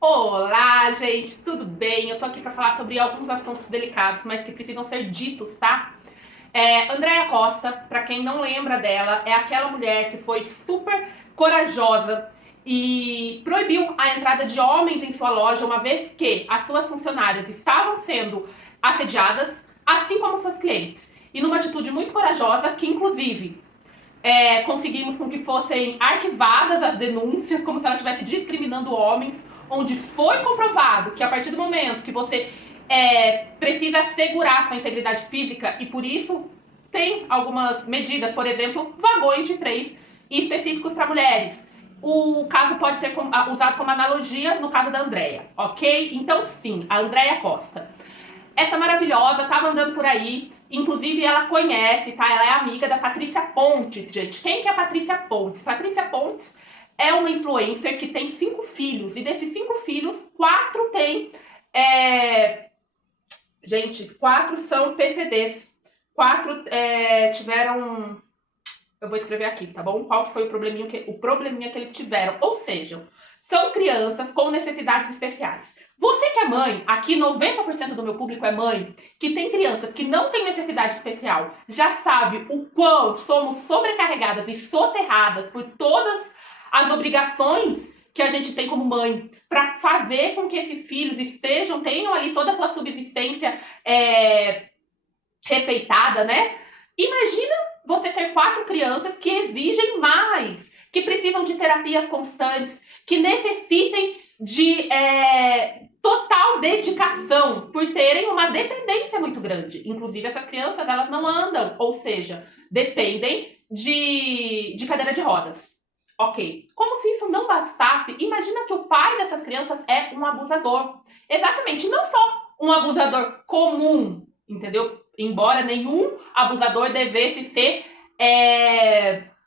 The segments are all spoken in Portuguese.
Olá, gente, tudo bem? Eu tô aqui pra falar sobre alguns assuntos delicados, mas que precisam ser ditos, tá? Andréia Costa, pra quem não lembra dela, é aquela mulher que foi super corajosa e proibiu a entrada de homens em sua loja, uma vez que as suas funcionárias estavam sendo assediadas, assim como seus clientes. E numa atitude muito corajosa, que inclusive conseguimos com que fossem arquivadas as denúncias, como se ela estivesse discriminando homens, onde foi comprovado que a partir do momento que você precisa assegurar sua integridade física e por isso tem algumas medidas, por exemplo, vagões de 3 específicos para mulheres. O caso pode ser usado como analogia no caso da Andréia, ok? Então sim, a Andréia Costa. Essa maravilhosa tava andando por aí, inclusive ela conhece, tá? Ela é amiga da Patrícia Pontes, gente. Quem que é a Patrícia Pontes? Patrícia Pontes é uma influencer que tem 5 filhos, e desses 5 filhos, 4 tem... Gente, 4 são PCDs. 4 tiveram... Eu vou escrever aqui, tá bom? Qual que foi o probleminha que eles tiveram. Ou seja, são crianças com necessidades especiais. Você que é mãe, aqui 90% do meu público é mãe, que tem crianças que não têm necessidade especial, já sabe o quão somos sobrecarregadas e soterradas por todas as obrigações que a gente tem como mãe para fazer com que esses filhos tenham ali toda a sua subsistência respeitada, né? Imagina você ter 4 crianças que exigem mais, que precisam de terapias constantes, que necessitem de total dedicação por terem uma dependência muito grande. Inclusive, essas crianças, elas não andam, ou seja, dependem de cadeira de rodas. Ok. Como se isso não bastasse, imagina que o pai dessas crianças é um abusador. Exatamente, não só um abusador comum, entendeu? Embora nenhum abusador devesse ser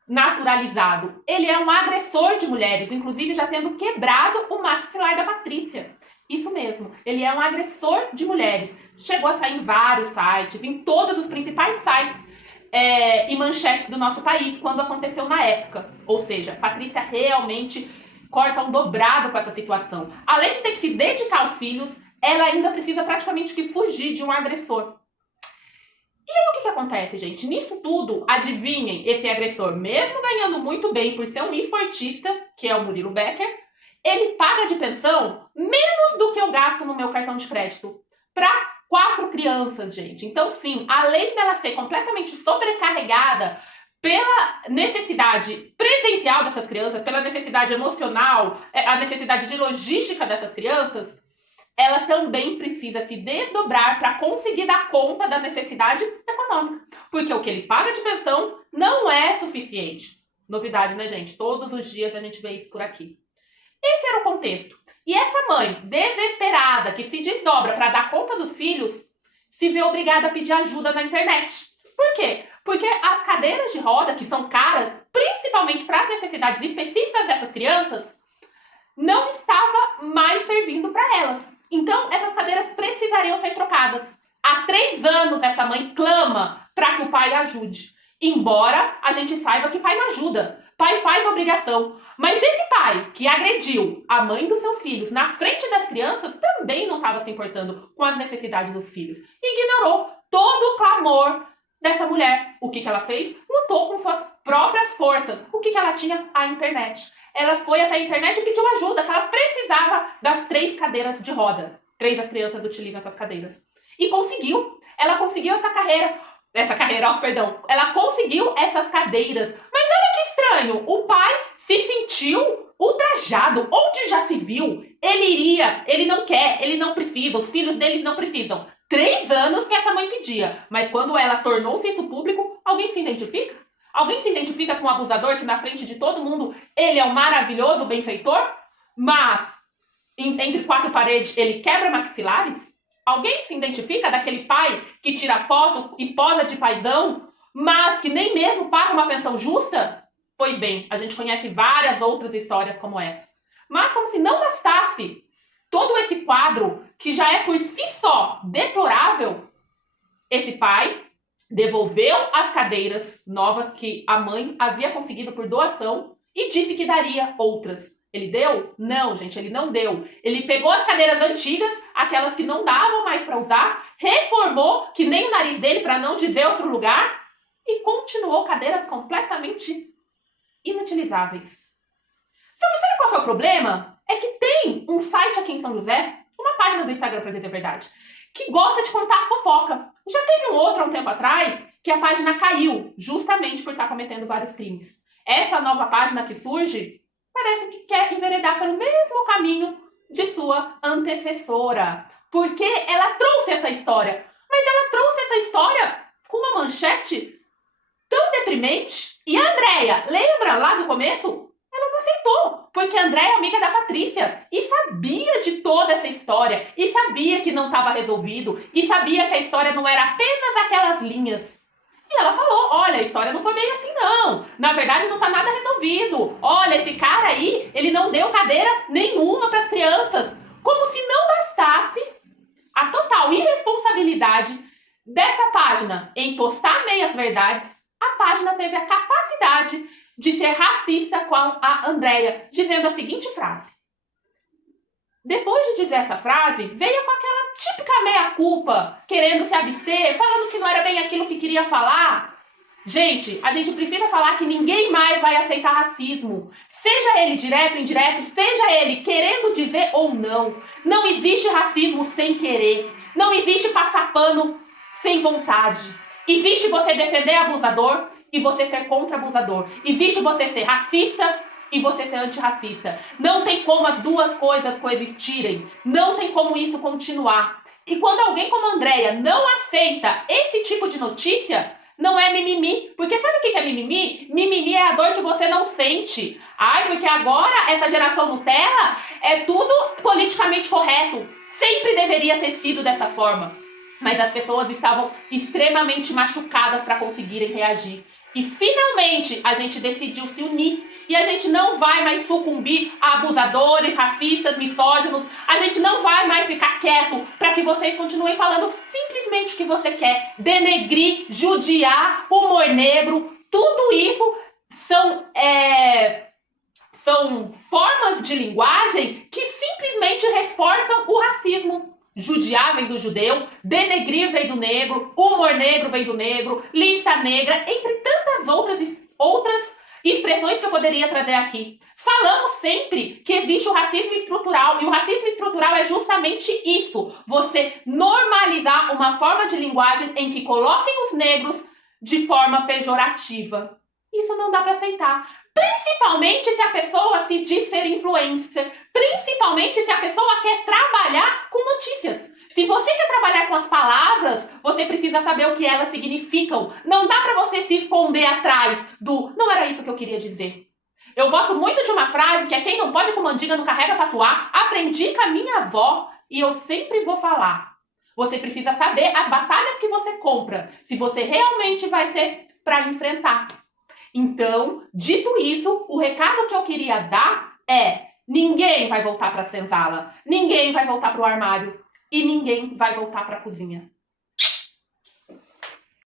naturalizado. Ele é um agressor de mulheres, inclusive já tendo quebrado o maxilar da Patrícia. Isso mesmo, ele é um agressor de mulheres. Chegou a sair em vários sites, em todos os principais sites e manchetes do nosso país, quando aconteceu na época. Ou seja, Patrícia realmente corta um dobrado com essa situação. Além de ter que se dedicar aos filhos, ela ainda precisa praticamente que fugir de um agressor. E aí o que acontece, gente? Nisso tudo, adivinhem, esse agressor, mesmo ganhando muito bem por ser um esportista, que é o Murilo Becker, ele paga de pensão menos do que eu gasto no meu cartão de crédito para 4 crianças, gente. Então, sim, além dela ser completamente sobrecarregada pela necessidade presencial dessas crianças, pela necessidade emocional, a necessidade de logística dessas crianças, ela também precisa se desdobrar para conseguir dar conta da necessidade econômica. Porque o que ele paga de pensão não é suficiente. Novidade, né, gente? Todos os dias a gente vê isso por aqui. Esse era o contexto. E essa mãe, desesperada, que se desdobra para dar conta dos filhos, se vê obrigada a pedir ajuda na internet. Por quê? Porque as cadeiras de roda, que são caras, principalmente para as necessidades específicas dessas crianças, não estava mais servindo para elas. Então, essas cadeiras precisariam ser trocadas. Há 3 anos essa mãe clama para que o pai ajude. Embora a gente saiba que pai não ajuda. Pai faz obrigação. Mas esse pai que agrediu a mãe dos seus filhos na frente das crianças também não estava se importando com as necessidades dos filhos. Ignorou todo o clamor dessa mulher. O que ela fez? Lutou com suas próprias forças. O que ela tinha? A internet. Ela foi até a internet e pediu ajuda, que ela precisava das 3 cadeiras de roda. 3 das crianças utilizam essas cadeiras. E conseguiu. Ela conseguiu Ela conseguiu essas cadeiras. Mas olha que estranho. O pai se sentiu ultrajado. Onde já se viu? Ele não quer, ele não precisa, os filhos deles não precisam. 3 anos que essa mãe pedia. Mas quando ela tornou-se isso público, alguém se identifica? Alguém se identifica com um abusador que na frente de todo mundo ele é um maravilhoso benfeitor, mas entre 4 paredes ele quebra maxilares? Alguém se identifica daquele pai que tira foto e posa de paizão, mas que nem mesmo paga uma pensão justa? Pois bem, a gente conhece várias outras histórias como essa. Mas como se não bastasse todo esse quadro, que já é por si só deplorável, esse pai devolveu as cadeiras novas que a mãe havia conseguido por doação e disse que daria outras. Ele deu? Não, gente, ele não deu. Ele pegou as cadeiras antigas, aquelas que não davam mais para usar, reformou, que nem o nariz dele, para não dizer outro lugar, e continuou cadeiras completamente inutilizáveis. Só que sabe qual que é o problema? É que tem um site aqui em São José, uma página do Instagram, para dizer a verdade, que gosta de contar fofoca. Já teve um outro há um tempo atrás que a página caiu, justamente por estar cometendo vários crimes. Essa nova página que surge parece que quer enveredar pelo mesmo caminho de sua antecessora. Porque ela trouxe essa história. Mas ela trouxe essa história com uma manchete tão deprimente. E a Andréia, lembra lá do começo? Ela não aceitou, porque a Andréia é amiga da Patrícia e sabia de toda essa história, e sabia que não estava resolvido, e sabia que a história não era apenas aquelas linhas. E ela falou, olha, a história não foi bem assim não, na verdade não tá nada resolvido, olha, esse cara aí, ele não deu cadeira nenhuma para as crianças, como se não bastasse a total irresponsabilidade dessa página em postar meias verdades. A página teve a capacidade de ser racista com a Andréia, dizendo a seguinte frase. Depois de dizer essa frase, veio com aquela típica meia-culpa, querendo se abster, falando que não era bem aquilo que queria falar. Gente, a gente precisa falar que ninguém mais vai aceitar racismo. Seja ele direto ou indireto, seja ele querendo dizer ou não. Não existe racismo sem querer. Não existe passar pano sem vontade. Existe você defender abusador e você ser contra abusador. Existe você ser racista e você ser antirracista. Não tem como as duas coisas coexistirem. Não tem como isso continuar. E quando alguém como a Andréia não aceita esse tipo de notícia, não é mimimi. Porque sabe o que é mimimi? Mimimi é a dor que você não sente. Ai, porque agora essa geração Nutella é tudo politicamente correto. Sempre deveria ter sido dessa forma. Mas as pessoas estavam extremamente machucadas para conseguirem reagir. E finalmente a gente decidiu se unir. E a gente não vai mais sucumbir a abusadores, racistas, misóginos. A gente não vai mais ficar quieto para que vocês continuem falando simplesmente o que você quer. Denegrir, judiar, humor negro. Tudo isso são formas de linguagem que simplesmente reforçam o racismo. Judiar vem do judeu, denegrir vem do negro, humor negro vem do negro, lista negra, entre tantas outras expressões que eu poderia trazer aqui. Falamos sempre que existe o racismo estrutural, e o racismo estrutural é justamente isso. Você normalizar uma forma de linguagem em que coloquem os negros de forma pejorativa. Isso não dá para aceitar. Principalmente se a pessoa se diz ser influencer. Principalmente se a pessoa quer trabalhar com notícias. Se você quer trabalhar com as palavras, você precisa saber o que elas significam. Não dá pra você se esconder atrás do não era isso que eu queria dizer. Eu gosto muito de uma frase que é quem não pode com mandiga não carrega patuá. Aprendi com a minha avó e eu sempre vou falar. Você precisa saber as batalhas que você compra, se você realmente vai ter pra enfrentar. Então, dito isso, o recado que eu queria dar é: ninguém vai voltar para a senzala, ninguém vai voltar para o armário e ninguém vai voltar para a cozinha.